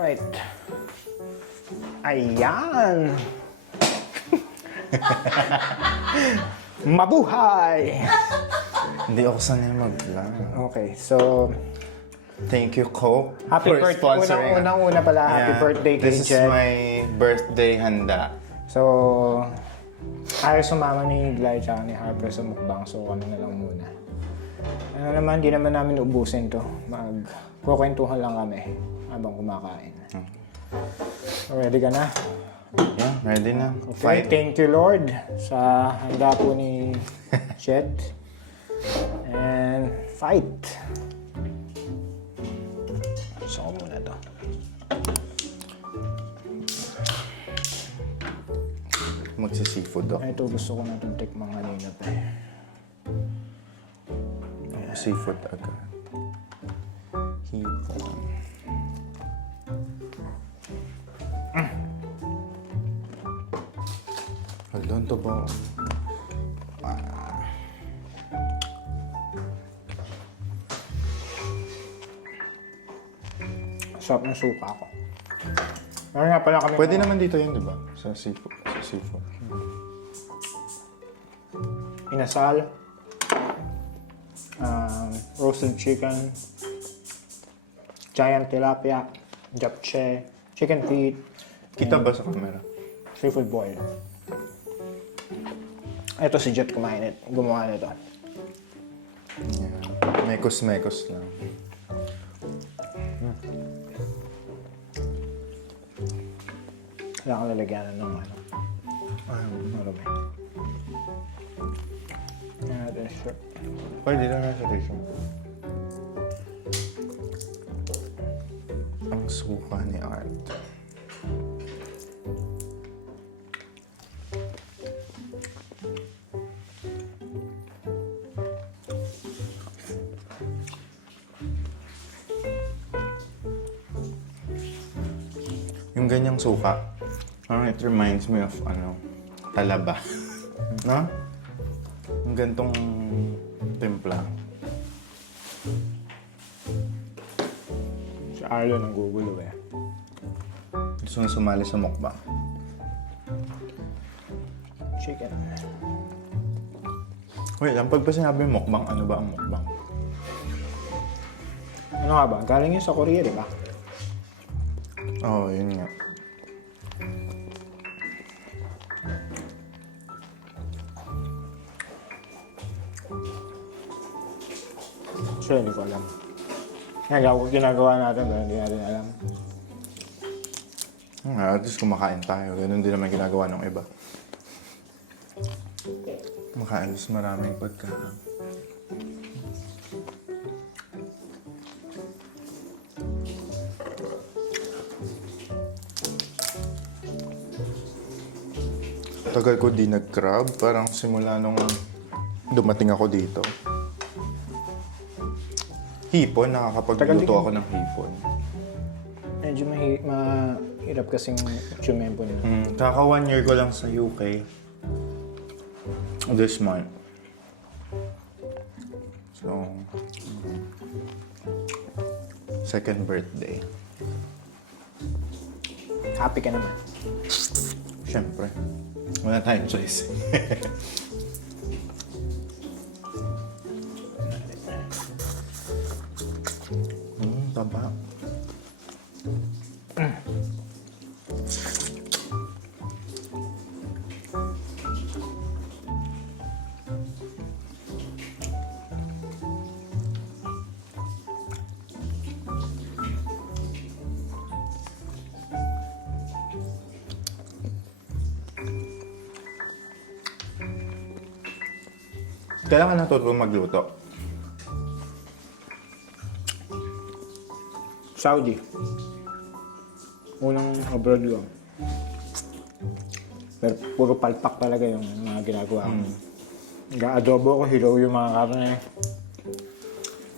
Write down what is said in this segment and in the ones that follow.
Right. Ayan! Mabuhay! Hindi ako sanay mag-vlog. Okay, so Thank you, Coke, happy for birthday. sponsoring. Unang-una pala, happy Yeah, birthday kay This is Jet. my birthday handa. So, ayaw sumama ni Glay tsaka ni Harper sa mukbang, so kami na lang muna. Ano naman, di naman namin ubusin to. Magkukwentuhan lang kami habang kumakain. So, ready ka na? Yeah, ready na. Okay, Fight. thank you Lord sa handa po ni Chet. And fight! Gusto ko muna to. Magsi-seafood ako. Ito gusto ko na itong tikmang kanina pa eh. Seafood agad. Hipon. Hala, ito ba? Sarap ng suka ko. Meron nga pala kami. Pwede naman dito yun, di ba? Sa seafood. Sa seafood. Inasal. Roasted chicken. Giant tilapia. Japchae. Chicken feet. Kita ba sa camera? Seafood boil. Ito si Jet kumain gumawa nito. Yeah. Mekos-mekos lang. Kailangan lalagyan ng ano. Marami. Yan natin sir. Pwede lang nasa tissue. Ang suka ni Art. Yung ganyang suka, it reminds me of, talaba. No? Yung gantong timpla. Si Arlo nang gugulo eh. Gusto nang sumali sa mukbang. Chicken. Wait lang, pag pa sinabi mukbang, ano ba ang mukbang? Ano nga ba? Galing yun sa Korea, di ba? Oo, yun nga. So, hindi ko alam. Ginagawa natin, pero hindi natin alam. At least kumakain tayo. Ganun din naman ginagawa ng iba. Kumakain, mas maraming pagkain. Tagal ko di nag-crab. Parang simula nung dumating ako dito. Hipon, nakakapagluto ako ng hipon. Medyo mahirap kasing tsumempo nila. Kaka 1 year ko lang sa UK. This month. So, second birthday. Happy ka naman. Siyempre. Wala tayong choice. Taba. Kailangan natuto magluto. Saudi. Unang abroad ko. Pero puro palpak talaga yung mga ginagawa ko. Nag-adobo ko, hilaw yung mga karne.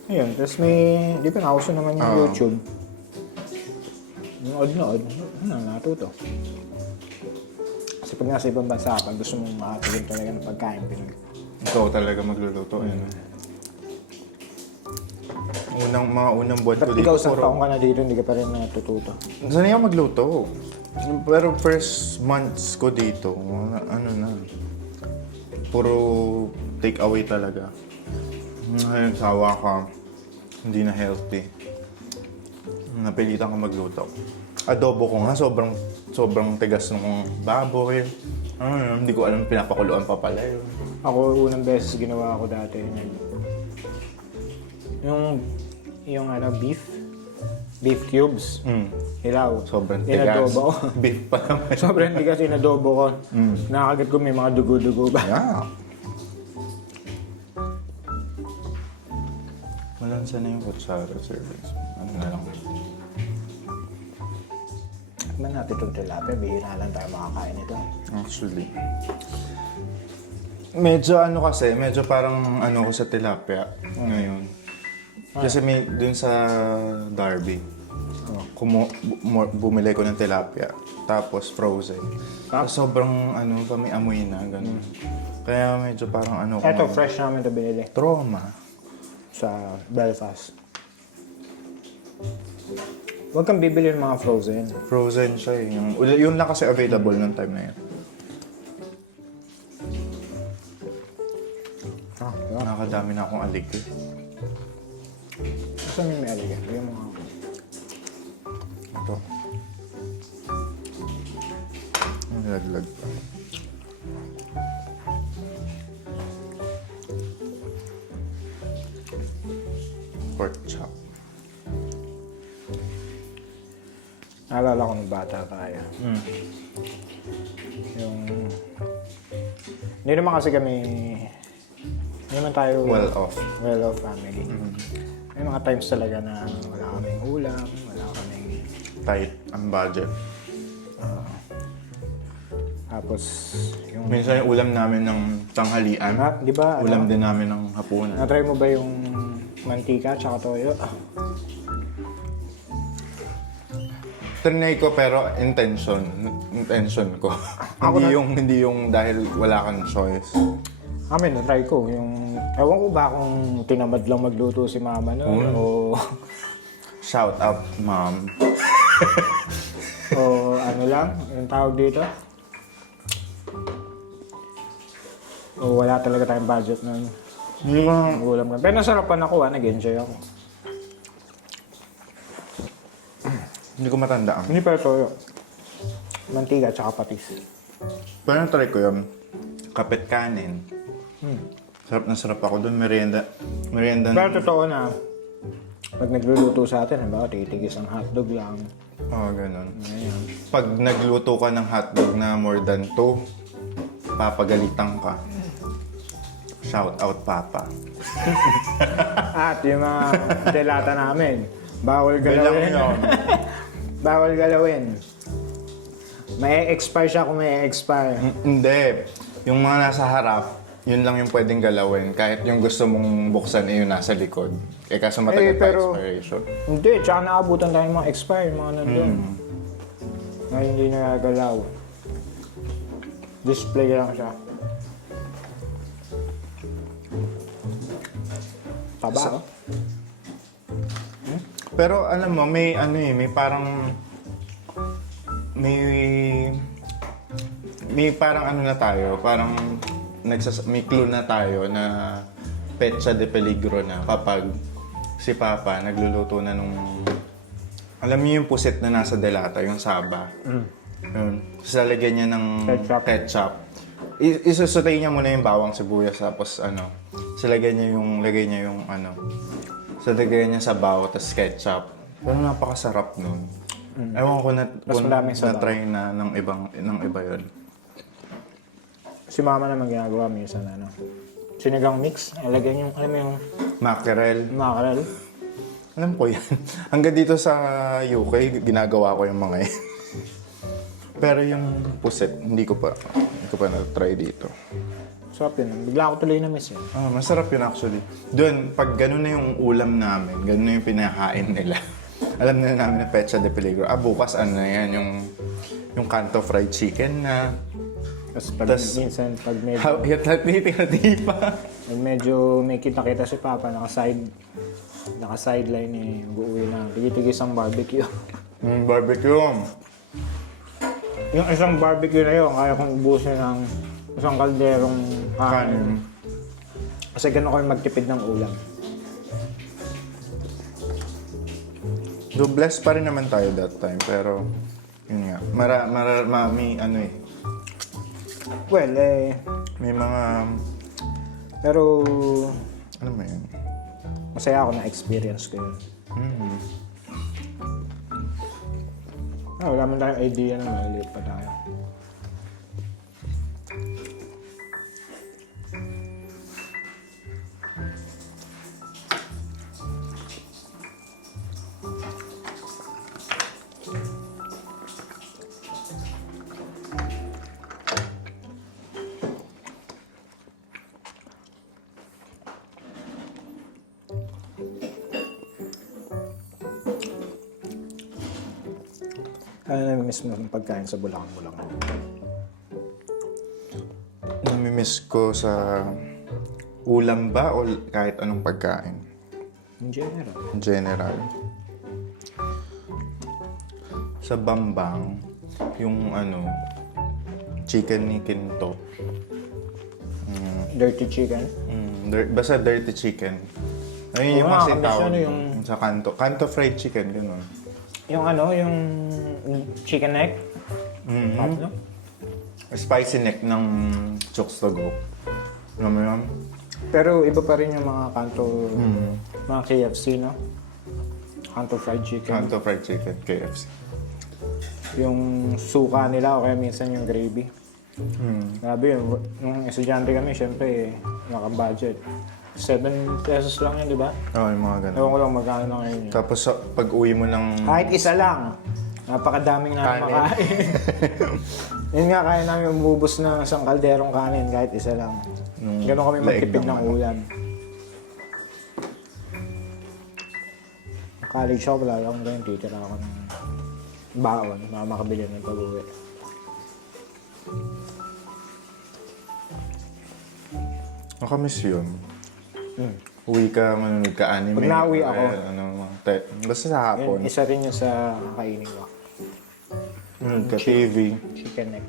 Ayun, tapos may, di pa nauso naman yung YouTube. Yung odd, natuto. Kasi pag nasa ibang bansa, pag gusto mong makatilim talaga ng pagkain, Pinoy. Ikaw talaga magluluto. Yan. Mga unang buwan ko Ba't dito. ikaw sa taong ka na dito, hindi ka pa rin natututo? Sanay ako magluto. Pero first months ko dito, ano na, puro take away talaga. Ngayon, sawa ka, hindi na healthy. Napilitan ko magluto. Adobo ko nga, sobrang tigas ng baboy. Hindi ko alam, pinapakuluan pa pala yun. Ako, unang beses ginawa ko dati, yung beef cubes, hilaw. Sobrang tigas. Inadobo ko. Beef pa naman. Sobrang tigas, inadobo ko. Nakakagat ko may mga dugo-dugo ba? Yeah. Malansa na yung kutsara service. Ano na lang. Tikman natin itong tilapia, bihira lang tayo makakain ito. Actually. Medyo parang ano ko sa tilapia ngayon. Kasi may dun sa Darby, bumili ko ng tilapia, tapos frozen. Tapos sobrang may amoy na, ganun. Kaya medyo parang ano ko. Ito, fresh namin ito binili Trauma. sa Belfast. Huwag kang bibili ng mga frozen. Frozen siya eh. Yun lang kasi available nung time na yun. Nakakadami na akong alik eh. Saan yung may aligan? Bigyan mo nga ako. Ito. Ang laglag pa. Pork chop. Naalala ko nung bata tayo. Yung... Hindi naman kasi kami... Hindi naman tayo... Well-off. Well-off family. May mga times talaga na wala kaming ulam, wala kaming... Tight ang budget. Tapos yung... Minsan yung ulam namin ng tanghalian. Di ba? Ulam din namin ng hapunan. Na-try mo ba yung mantika tsaka toyo? Trinay ko pero intention ko. hindi yung dahil wala kang choice. Amin, na-try ko. Yung... Ewan ko ba kung tinamad lang magluto si mama no? O... Shout out, mom. o ano lang, yung tawag dito? O wala talaga tayong budget nun. Ulam ka. Pero nasarapan ako nag-enjoy ako. Hindi ko matandaan. Hindi pa toyo. Mantika tsaka patis. Pero na-try ko yun. Kapit kanin. Sarap na sarap ako doon. Merienda Pero totoo na, pag nagluluto sa atin, halimbawa titigis ang hotdog lang. Oo, ganun. Ayan. Pag nagluto ka ng hotdog na more than 2, papagalitan ka. Shout out, Papa. At yung mga delata namin, bawal Bilang galawin. yun. Bawal galawin. May expire siya kung may expire. Hindi. Yung mga nasa harap, yun lang yung pwedeng galawin. Kahit yung gusto mong buksan yung nasa likod. Eh kaso matagal pa pero- expiration. Hindi, tsaka naabutan tayo ng mga expire, yung mga nandun. Na hindi nagagalaw. Display lang siya. Taba, oh. Pero alam mo, may may parang... May parang na tayo, parang may clue na tayo na petsa de peligro na kapag si Papa nagluluto na nung... Alam niyo yung pusit na nasa delata, yung saba. Yun. Tapos lalagyan niya ng ketchup. Isusutay niya muna yung bawang sibuyas, tapos lagay niya yung lagay niya sabaw, tapos ketchup. Pero napakasarap nun. Ewan ko kung maraming sabaw. na-try na ng iba yun. Si mama naman ginagawa minsan, sinigang mix. Lagyan yung, alam mo yung Mackerel. mackerel. Alam ko yan. Hanggang dito sa UK, ginagawa ko yung mga yan. Pero yung pusit, hindi ko pa na-try dito. Sarap yun. Bigla ako tuloy na miss yun. Masarap yun actually. Doon, pag gano'n na yung ulam namin, gano'n na yung pinakain nila. Alam na namin na petsa de peligro. Bukas na yan, yung kanto fried chicken na. Tapos minsan, pag medyo, Hati pa. pag medyo may kita-kita si Papa, naka-side naka-sideline eh, mag-uwi na. Tigis ang barbecue. Barbecue. Yung isang barbecue na yun, kaya kong ubusin ng isang kalderong kanin. Kanin. Kasi gano'n kami magtipid ng ulam. Do blessed pa rin naman tayo that time, pero yun nga. May ano eh. Well, May mga, pero ano ba yun? masaya ako na experience ko yun. Wala man tayong idea na maliit pa tayo. Ano na-miss mo yung pagkain sa Bulacan? Namimiss ko sa ulam ba o kahit anong pagkain? In general. In general. Sa Bambang, yung ano, chicken ni Kinto. Dirty chicken. Basta dirty chicken. Ayun yung Oo nga, kasi kami tawag siya, yung sa kanto. Kanto fried chicken, gano'n. Yung ano, yung chicken neck. Ano? Spicy neck ng Chokes to Go. Alam mo yun? Pero iba pa rin yung mga kanto, mga KFC, no? Kanto fried chicken. Kanto fried chicken, KFC. Yung suka nila o kaya minsan yung gravy. Grabe yun. Nung estudyante kami, syempre, naka-budget. 7 pesos lang yun, di ba? Oo, yung mga ganun. Ewan ko lang magkano na ngayon yun. Tapos pag uwi mo ng... Kahit isa lang. Napakadaming namin Kanin. makain. Yun nga, kaya namin umubos ng isang kalderong kanin kahit isa lang. Ganon kami leeg magtipid ng ng ano. ulam. College ako, wala lang ganyan. Titira ako ng baon. Makakabili ng pag-uwi. Nakamiss yun. Uwi ka, manonood ka anime. Pag nauwi ako. Basta sa hapon. Yun, isa rin yun sa kakainin ko. Manonood ka TV. Chicken neck.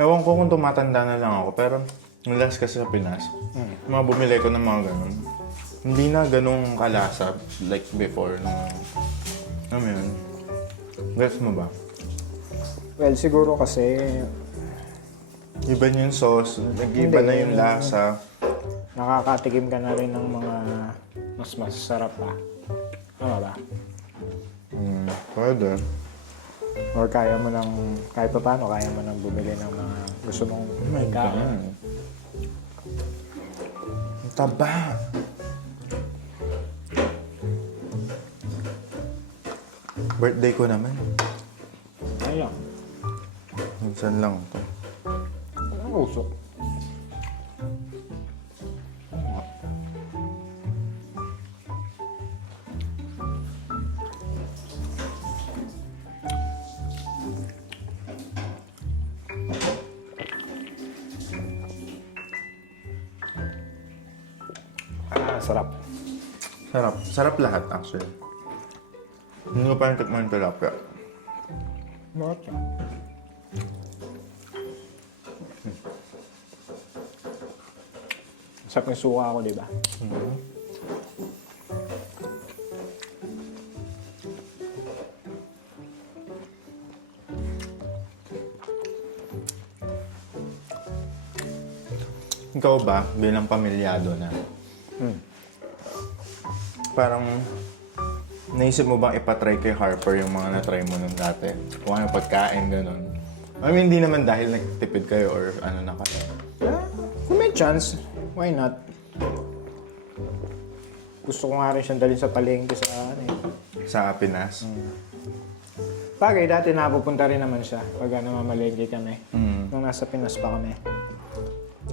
Ewan ko kung tumatanda na lang ako, pero yung last kasi sa Pinas, mga bumili ko ng mga ganun. Hindi na ganung kalasa like before. Ano yun? Gets mo ba? Well, siguro kasi Iba yung sauce, nag-iba na yung lasa. nakakatikim ka na rin ng mga mas masarap pa. Tama ba? Pwede. Or kaya mo nang, kahit pa paano, kaya mo nang bumili ng mga gusto mong pagkain. Ang taba! Birthday ko naman. Ayun. Minsan lang to. Ang usok. Sarap. Sarap. Sarap lahat actually. Hindi ko pa yung tikman yung tilapia. Bakit yan? Sarap ng suka ako, di ba? Ikaw ba, bilang pamilyado na, parang naisip mo bang ipatry kay Harper yung mga na-try mo nung dati? Kung ano pagkain, gano'n. I mean, hindi naman dahil nagtipid kayo or ano na kayo. Kung may chance, why not? Gusto ko nga rin siyang dalhin sa palengke sa ano eh. Sa Pinas. Bagay, dati napupunta rin naman siya pag namamalengke kami. Nung nasa Pinas pa kami.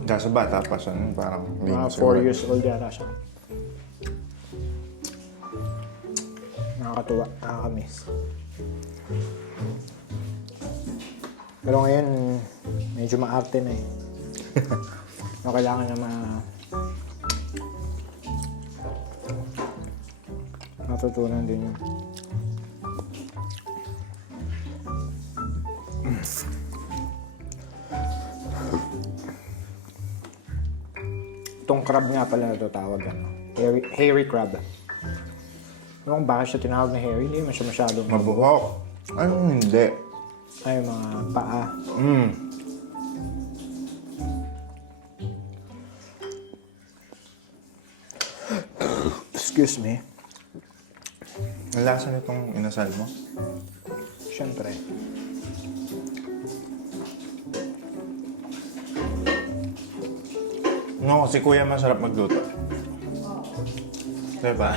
Kaso bata pa siya, nun, parang hindi Mga mo 4 siguro. years old yata siya. Nakakatuwa, nakakamiss. Pero ngayon, medyo maarte na eh. No, kailangan na matutunan din yun. Itong crab nga pala ito tawag ano. Hairy crab. Ano kung bakit siya tinawag na hairy? Hindi man siya masyadong Mabuhok. Ano hindi? ay mga paa. Excuse me. Ang lasa nitong inasal mo? Siyempre. No, si Kuya masarap magluto. Diba?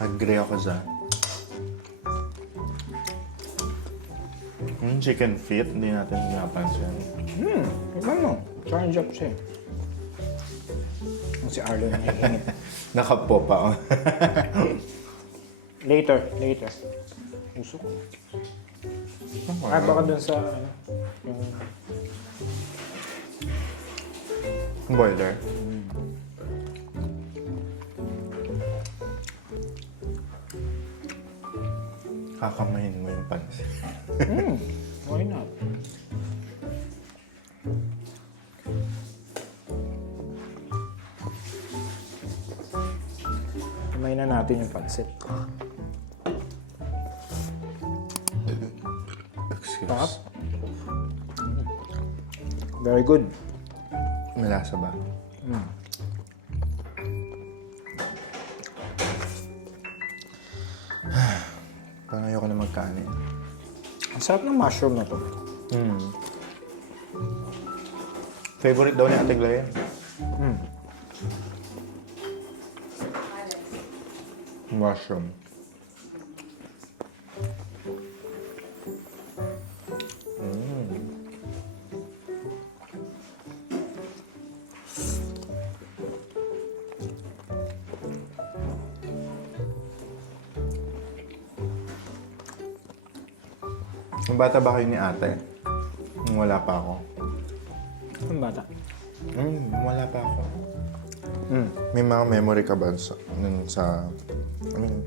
Agree ako dyan. Chicken feet, hindi natin napansin. Iba mo. Try and job siya. Si Arlo na hihingit. Nakapo pa ako. Later. Usok. Ay, baka dun sa, ano, yung... Boiler. Kakamayin mo yung pansit. Why not? Kamay na natin yung pansit. Excuse. Sarap. Very good. Malasa ba? Parang ayoko na magkanin. Ang sarap ng mushroom na to. Favorite daw ni Ate Glenn. Mushroom. Nung bata ba kayo ni ate? Nung wala pa ako. Ang bata. Wala pa ako. May mga memory ka ba I mean,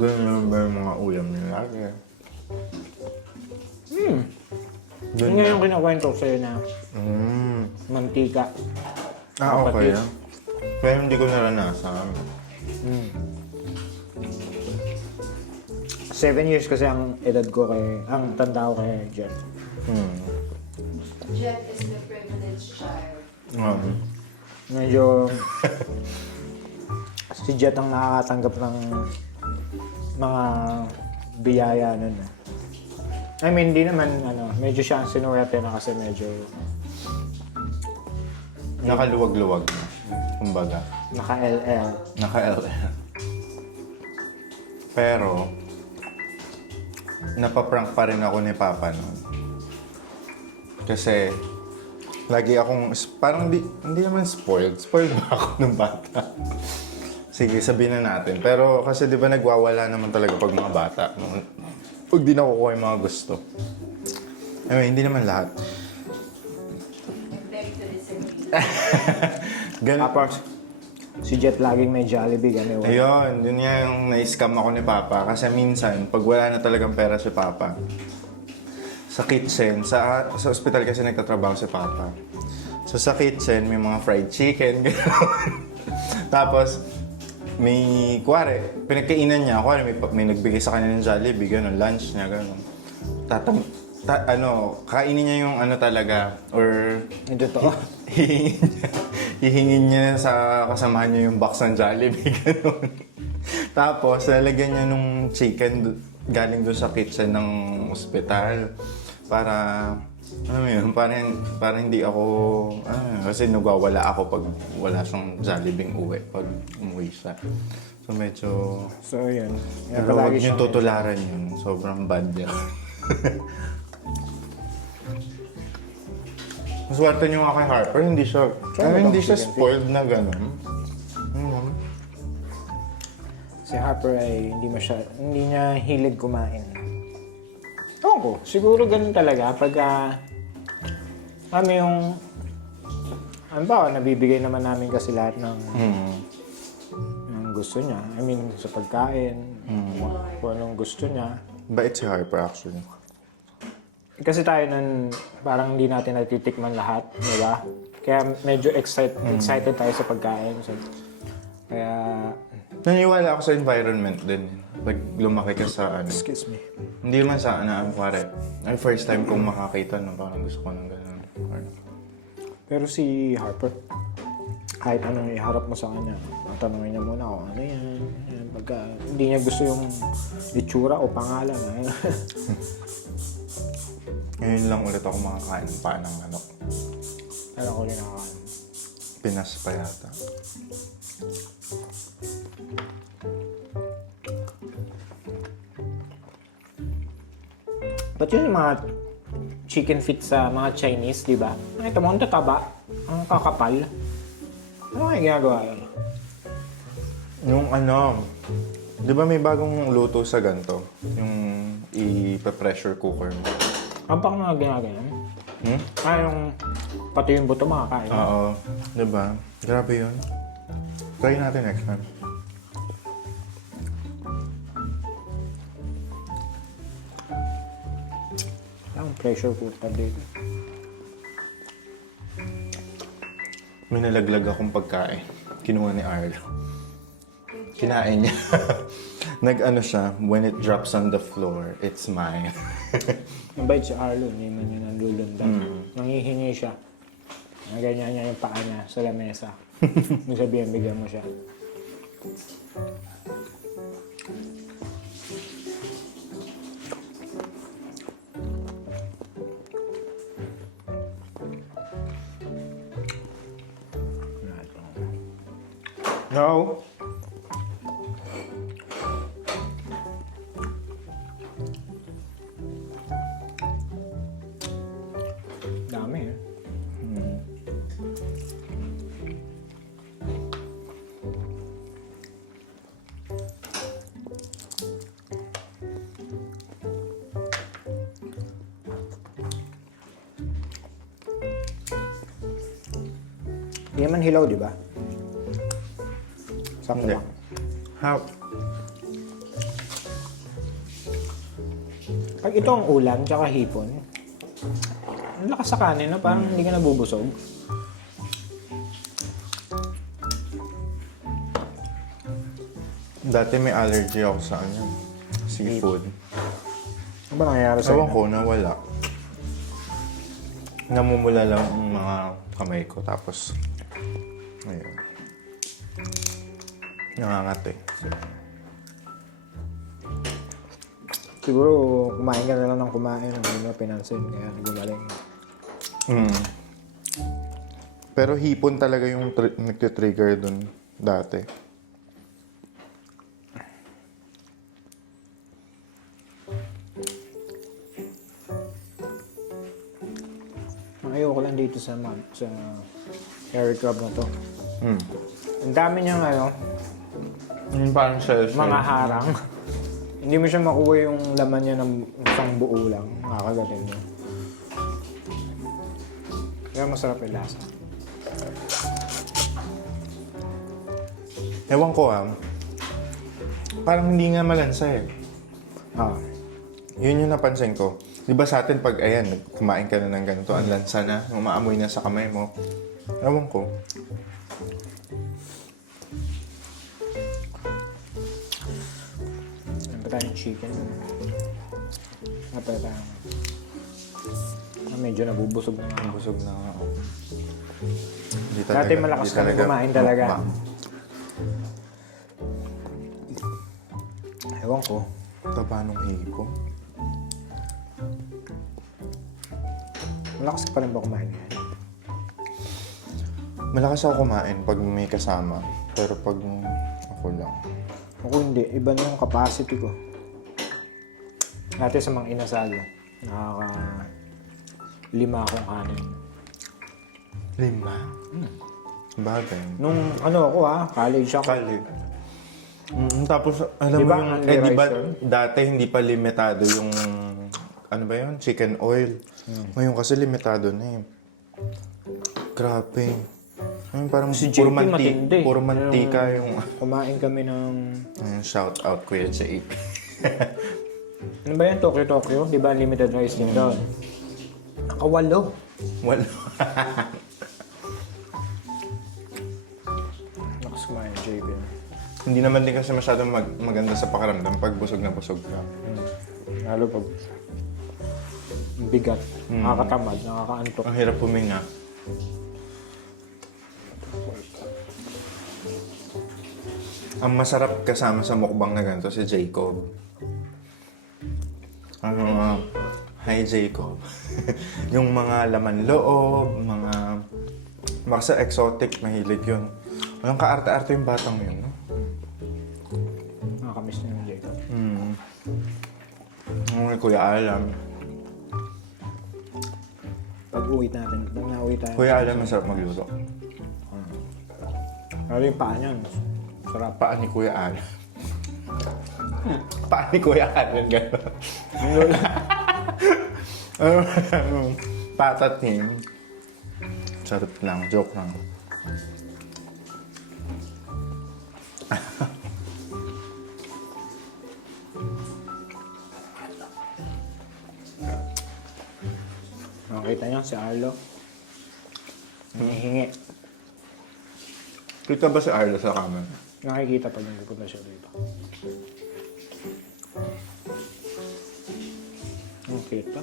ganun ba yung mga ulam niyo lagi? Yun nga yung kinakwento ko sa'yo na mantika. Okay. Pero hindi ko naranasan. 7 years kasi ang edad ko ang tanda ko kay Jeff. Jet is the privileged child. Medyo si Jet ang nakakatanggap ng mga biyaya nun. I mean, hindi naman, medyo siya ang sinuwerte na kasi medyo Nakaluwag-luwag na. Kumbaga. naka-LL. Naka-LL. Pero, napaprank pa rin ako ni Papa noon. Kasi, lagi akong, parang hindi naman spoiled. Spoiled ba ako nung bata? Sige, sabihin na natin. Pero kasi di ba nagwawala naman talaga pag mga bata. Pag di nakukuha yung mga gusto. I mean, hindi naman lahat. I beg to disagree. Tapos, si Jet laging may Jollibee, gano'n. Ayun, yun nga yung na-scam ako ni Papa. Kasi minsan, pag wala na talagang pera si Papa, sa kitchen, sa ospital kasi nagtatrabaho si Papa. So sa kitchen, may mga fried chicken, gano'n. Tapos, may, kuwari, pinagkainan niya, kuwari, may nagbigay sa kanya ng Jollibee, gano'n, lunch niya, gano'n. Kainin niya yung talaga, or Hindi totoo. hihingin niya sa kasamahan niya yung box ng Jollibee, gano'n. Tapos, lalagyan niya nung chicken galing doon sa kitchen ng ospital. Para, para hindi ako, kasi nagwawala ako pag wala siyang Jollibee uwi, pag umuwi siya. So, medyo, So, yun. pero huwag niyo tutularan yun. Sobrang bad niya. Maswerte niyo nga kay Harper, hindi siya, hindi siya spoiled na gano'n. Si Harper Harper ay hindi niya hilig kumain. Ewan ko, siguro ganun talaga pag kami yung ano ba, nabibigay naman namin kasi lahat ng gusto niya. I mean, sa pagkain, kung anong gusto niya. Bait si Harper actually. Kasi tayo nun, parang hindi natin natitikman lahat, di ba? Kaya medyo excited tayo sa pagkain. So, kaya, Naniwala ako sa environment din. Pag lumaki ka sa ano. excuse me. Hindi man sa ano, pare. Ay, first time kong makakita no, parang gusto ko ng gano'n. Pero si Harper, kahit anong iharap mo sa kanya, tanungin niya muna kung ano yan. Pagka hindi niya gusto yung itsura o pangalan. Ngayon lang ulit ako makakain ng paa ng manok. Kaya ako rin nakakain. Pinas pa yata. Ba't yun yung mga chicken feet sa mga Chinese, di ba? Nakita mo, ang tataba, ang kakapal. Ano kaya ginagawa yun? Yung ano, di ba may bagong luto sa ganito? Yung i-pressure cooker mo. Ang pang mga ginagawa yun? Yung pati yung buto makakain. Oo, di ba? Grabe yun. Try natin next time. Ang pressure cooker dito. May nalaglag akong pagkain. Kinuha ni Arlo. Kinain niya. Nag-ano siya, when it drops on the floor, it's mine. Mabait si Arlo, hindi man yun nalulundan. Nanghihingi siya. Ganyan niya yung paa niya sa lamesa. Nung sabihin, bigyan mo siya. No. Dami eh. Hindi naman hilaw, di ba? Sakto Hindi. lang. How? Pag ito ang ulam, tsaka hipon, ang lakas sa kanin, no? Parang hindi ka nabubusog. Dati may allergy ako sa ano, seafood. Ano ba nangyayari sa Ewan ko, nawala. Namumula lang ang mga kamay ko, tapos, ayun. Nangangati. Siguro kumain ka na lang ng kumain, hindi mo pinansin, kaya gumaling. Pero hipon talaga yung nagtitrigger dun dati. Ang ayoko lang dito sa Harry Crab na to. Ang dami niyang Yung parang shells. mga harang. Hindi mo siya makuha yung laman niya ng isang buo lang. Nakakagatin mo. Kaya masarap yung lasa. Ewan ko parang hindi nga malansa eh. Yun yung napansin ko. Di ba sa atin pag kumain ka na ng ganito, ang lansa na, umaamoy na sa kamay mo. Ewan ko. Ano pa tayong chicken? Ano pa tayong... medyo nabubusog na nga. Busog na nga ako. Hindi Dati malakas kami kumain talaga. Ewan ko. Taba nung hipon. Malakas ka pa rin ba kumain ngayon? Malakas ako kumain pag may kasama. Pero pag ako lang. Ako hindi. Iba na yung capacity ko. Dati sa mga inasal, lima akong kanin. 5? Bagay. Nung college ako. Kali. Tapos, alam Diba, mo yung, only di ba, rice yun? dati hindi pa limitado yung, ano ba yun, chicken oil. Ngayon kasi limitado na eh. Grabe. Ayun, parang Si puro, JP matindi. puro mantika yung, Kumain kami ng... ayun, shout out Kuya JP. Ano ba yan? Tokyo? Di ba limited rice din doon? Nakawalo. Wala. Nakas kumain ng JP. Hindi naman din kasi masyadong maganda sa pakiramdam pag busog na busog ka. Lalo pag bigat, nakakatamad, nakakaantok. Ang hirap huminga. Ang masarap kasama sa mukbang na ganito si Jacob. Hi Jacob. Yung mga laman loob, mga sa exotic, mahilig yun. Walang kaarte-arte yung batang yun, no? Nakakamiss niya yung Jacob. Ang Kuya Alam. Pag uwi natin, pag nauwi tayo. Kuya Alam, masarap magluto. Lalo yung paa niyan. Sarap. Paan ni Kuya Alam. Paan ni Kuya Alam, gano'n. Ang lola. Patat niya. Sarap lang, joke lang. Nakita niyo si Arlo. Hinihingi. Kita ba si Arlo sa camera? Nakikita pag nagpupunta siya dito. Nakita.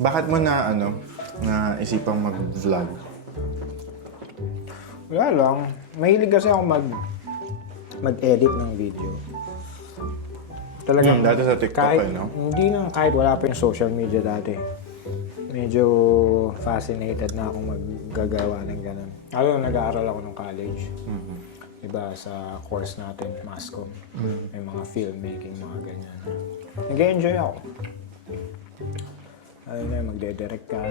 Bakit mo na na isipang mag-vlog? Wala lang. Mahilig kasi ako mag-edit ng video. Talagang Dati sa TikTok kahit, no? Hindi na, kahit wala pa yung social media dati. Medyo fascinated na akong maggagawa ng ganun. Lalo na nag-aaral ako ng college. Diba, sa course natin, Masscom. May mga filmmaking, mga ganyan. Nag-enjoy ako. Ayun na, magde-direct ka.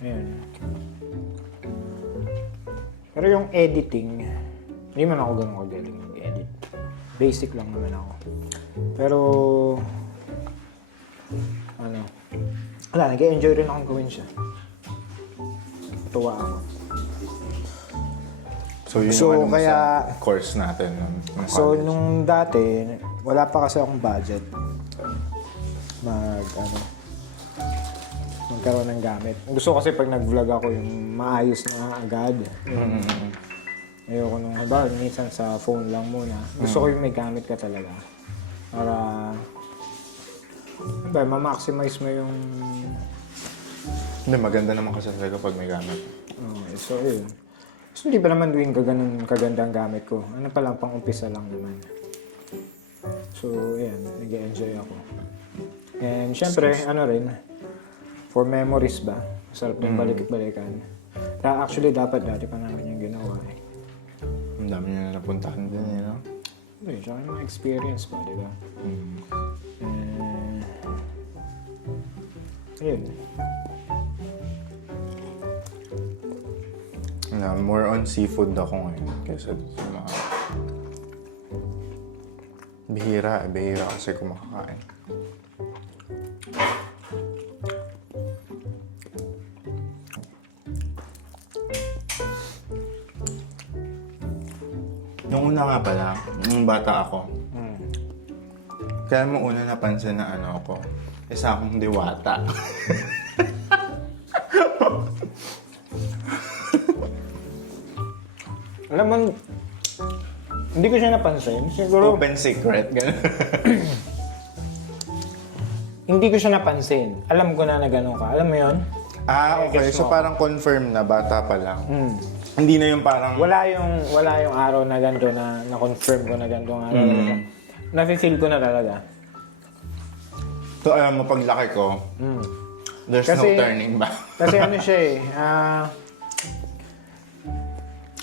Ayun. Pero yung editing, hindi man ako ganun kagaling mag-edit. Basic lang naman ako. Pero, wala, nag-enjoy rin akong gawin siya. Tuwa ako. So, yun So, yung kaya- sa course natin. Ng So, college. nung dati, wala pa kasi akong budget magkaroon ng gamit. Gusto ko kasi pag nag-vlog ako yung maayos na agad. Ayoko nung, halimbawa, minsan sa phone lang muna. Gusto ko yung may gamit ka talaga. Para, ma-maximize mo yung... Hindi, maganda naman kasi talaga pag may gamit. Okay, so yun. So, hindi pa naman doing kagandang gamit ko. Ano pa lang, pang-umpisa lang naman. So, yan, nag-enjoy ako. And syempre, for memories ba? Masarap din balik-balikan. Actually, dapat dati pa namin yung ginawa eh. Ang dami nyo na napuntahan din, no? Hindi, tsaka yung mga experience ba, di ba? Ayun. More on seafood ako ngayon kaysa sa mga... Bihira kasi kumakain. Nung una nga pala, nung bata ako, kaya mo una napansin na ako, isa akong diwata. Alam mo, hindi ko siya napansin. Siguro, Open secret, gano'n. hindi ko siya napansin. Alam ko na gano'n ka. Alam mo yun? Okay. Guess So mo. parang confirm na, bata pa lang. Hindi na yung parang... Wala yung araw na ganito na na-confirm ko na ganito ang araw. Nafe-feel ko na talaga. So alam mo, paglaki ko, there's Kasi- no turning back. Kasi siya eh,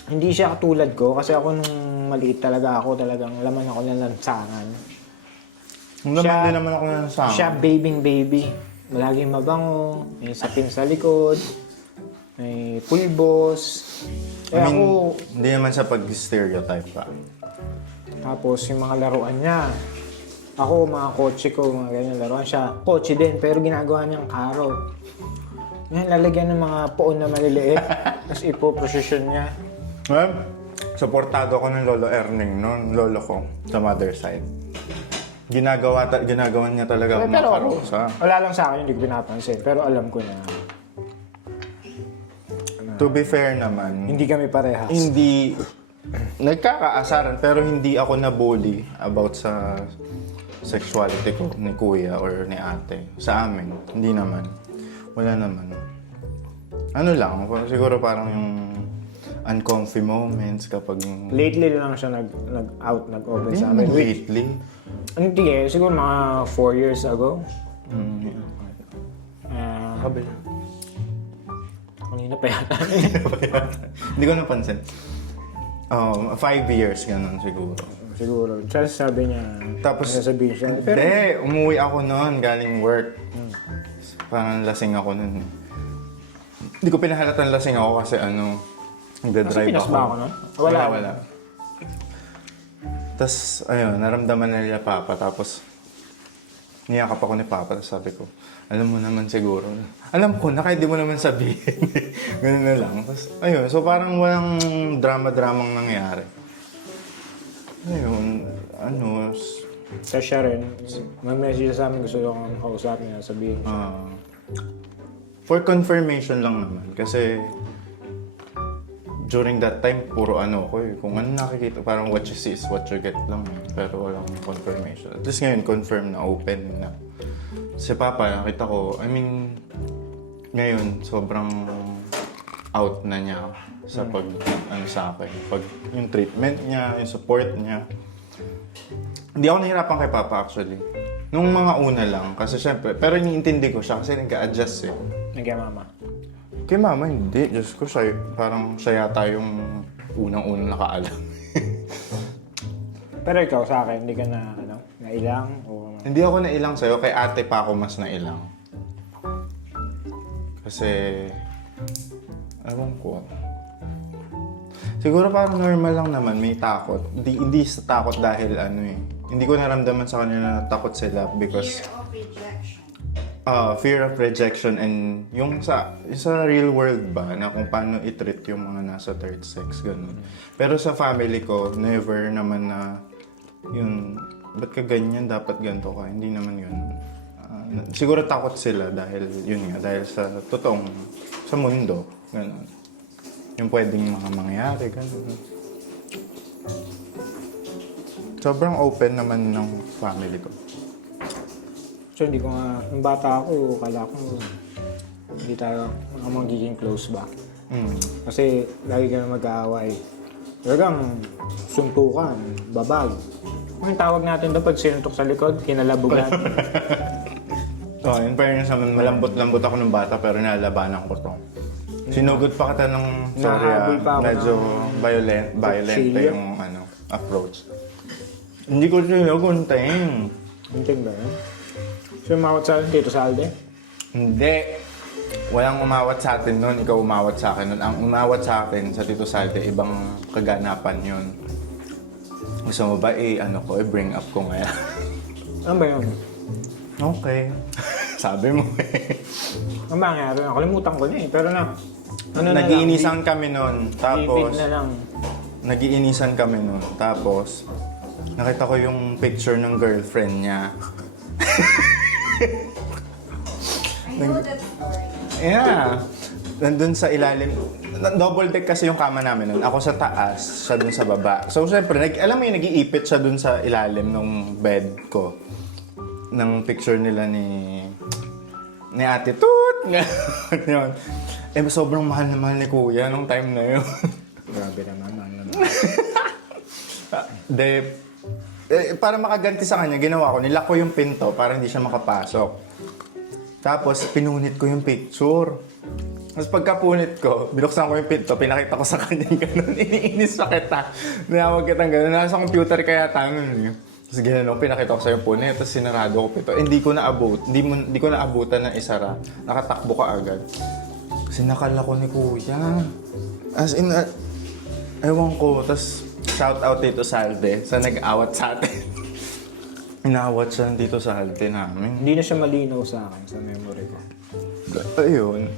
hindi siya katulad ko. Kasi ako nung maliit talaga ako, talagang laman ako ng lansangan. Naman din naman ako na sa... Siya baby. Laging mabango, may sapin sa likod. may pulbos. I mean, ako, hindi naman sa pag-stereotype pa. tapos yung mga laruan niya. Ako, mga kotse ko, mga ganyan laruan siya. Kotse din, pero ginagawa niyang karo. Yan, lalagyan ng mga poon na maliliit. Tapos ipoprosesyon niya. Well, supportado ako ng Lolo Erning, no? Lolo ko, sa mother side. Ginagawa niya talaga ang mga Pero ako, karosa. wala lang sa akin, hindi ko pinapansin. Pero alam ko na To be fair naman, hindi kami parehas. hindi nagkakaasaran pero hindi ako na-bully about sa sexuality ko ni kuya or ni ate. Sa amin, hindi naman. Wala naman. Ano lang, siguro parang yung uncomfy moments kapag yung... Lately lang siya nag-out, nag-open Hindi sa naman amin. Wait, lately. hindi eh. Siguro mga 4 years ago. Kabila. Kanina pa yata. Hindi ko napansin. 5 years, ganun siguro. Siguro. Tapos sabi niya, Tapos, sasabihin siya. Pero, hindi, umuwi ako noon galing work. Parang lasing ako noon. Hindi ko pinahalatan lasing ako kasi nagde-drive Pinas ako. ba ako nun? Wala. Tapos, ayun, naramdaman na nila Papa. Tapos, niyakap ako ni Papa. Tapos sabi ko, alam mo naman siguro. Alam ko na kahit di mo naman sabihin. Ganun na lang. Tapos, ayun. So, parang walang drama-dramang nangyari. Ayun, tapos siya rin, mag-message siya sa amin, gusto lang akong kausapin niya, sabihin siya. For confirmation lang naman. Kasi, during that time, puro ko eh. Kung ano nakikita, parang what you see is what you get lang eh. Pero walang confirmation. At least ngayon, confirm na, open na. Si Papa, nakita ko, ngayon, sobrang out na niya sa sa akin. Pag yung treatment niya, yung support niya. Hindi ako nahirapan kay Papa actually. Nung mga una lang, kasi syempre, pero iniintindi ko siya kasi nag-a-adjust eh. Nag-mama. Kay Mama, hindi. Diyos ko, parang siya yata yung unang-unang nakaalam. Pero ikaw sa akin, hindi ka nailang? O... Hindi ako nailang sa'yo, kay ate pa ako mas nailang. Kasi, ewan ko. Siguro parang normal lang naman, may takot. Hindi sa takot dahil hindi ko naramdaman sa kanila na takot sila because... Fear of rejection. Fear of rejection and yung sa real world ba na kung paano i-treat yung mga nasa third sex, ganun. Pero sa family ko, never naman na yun, ba't ka ganyan, dapat ganito ka, hindi naman yun. Siguro takot sila dahil sa totoong, sa mundo, ganun. Yung pwedeng mga mangyari, ganun. Sobrang open naman ng family ko. So hindi ko nga, nung bata ako, kala ko hindi tayo magiging close ba. Kasi lagi ka na mag-aaway. Talagang suntukan, babag. Ang tawag natin doon pag sinuntok sa likod, kinalabugan. In fairness naman, malambot-lambot ako ng bata pero nalalabanan ko to. Sinugod pa kita ng Nahabol pa ako medyo violent yung approach. Hindi ko sinugunting. Hinting ba yun? So umawat sa akin, Tito Salde? Hindi. Walang umawat sa atin nun, ikaw umawat sa akin nun. Ang umawat sa akin sa Tito Salte, ibang kaganapan yun. Gusto mo ba bring up ko ngayon? Ano ba yun? Okay. Sabi mo eh. Ang mangyari? Nakalimutan ko na eh. Pero Nag-iinisan kami nun. Tapos, Bibig na lang. nag-iinisan kami nun. Tapos, nakita ko yung picture ng girlfriend niya. I know that story. Yeah. Nandun sa ilalim. Double deck kasi yung kama namin nun. Ako sa taas, siya dun sa baba. So, syempre, alam mo yung nag-iipit siya dun sa ilalim ng bed ko. Ng picture nila ni Ate Tut. Yun. Sobrang mahal na mahal ni Kuya nung time na yun. Grabe naman. Para makaganti sa kanya, ginawa ko, nilak ko yung pinto para hindi siya makapasok. Tapos, pinunit ko yung picture. Tapos pagkapunit ko, binuksan ko yung pinto, pinakita ko sa kanya yung gano'n. Iniinis pa kita. Tinawag kitang gano'n. Nasa computer kaya tanong yun. Tapos gano'n, pinakita ko sa yung punit, tapos sinarado ko pinto. Hindi ko naabutan na isara. Nakatakbo ka agad. Sinakal ako ni Kuya. As in, ewan ko. Tapos, shout out dito sa Alde sa nag-awat sa atin. Inawat siya dito sa Alde namin. Hindi na siya malinaw sa akin sa memory ko. Ayun.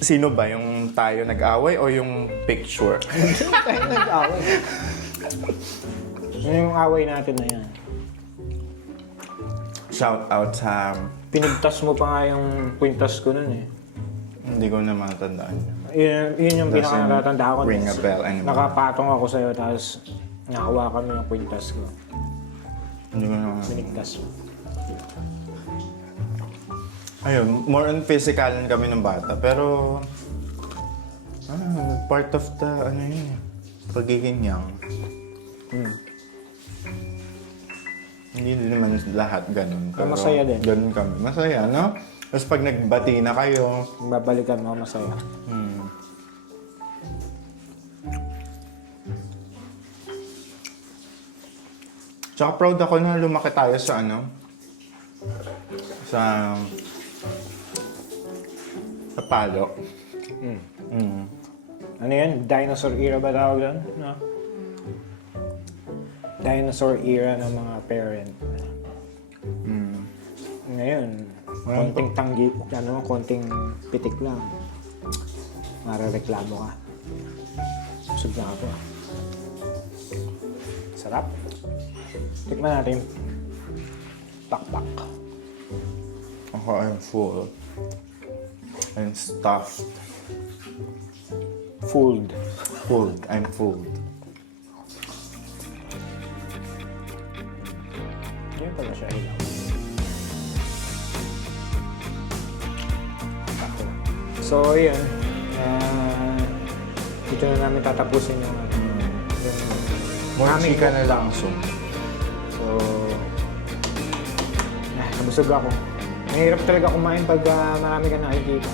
Sino ba? Yung tayo nag-away o yung picture? Tayo nag-away. Yun yung away natin na yan. Shout out sa... Pinigtas mo pa nga yung kwintas ko nun eh. Hindi ko na matandaan yun. Yun yung Doesn't pinaka-natatanda ko. ring a bell anymore. Nakapatong ako sa'yo, tapos nakahawakan mo yung kwintas ko. Hindi ko na... Pinigtas mo. Ayun, more on physicalin kami ng bata. Pero... part of the... ano yun eh. Pagiging young. Hindi din naman lahat ganun. Pero masaya din. Ganun kami. Masaya, no? Tapos pag nagbati na kayo, Babalikan mo, masaya. Tsaka proud ako na lumaki tayo sa ano? Sa palo. Ano yan? Dinosaur era ba tawag doon? No? Dinosaur era ng mga parent. Ngayon, konting tanggi, konting pitik lang. Marareklamo ka. Busog na ako. Sarap. Tikman natin. Pakpak. Ako, I'm full. I'm stuffed. Fooled. Full. I'm full. Hindi pala siya ilaw. Sakto lang. So, yun. Dito na namin tatapusin yung More aming- chika na lang soon. So, nabusog ako. Mahirap talaga kumain pag marami ka nakikita.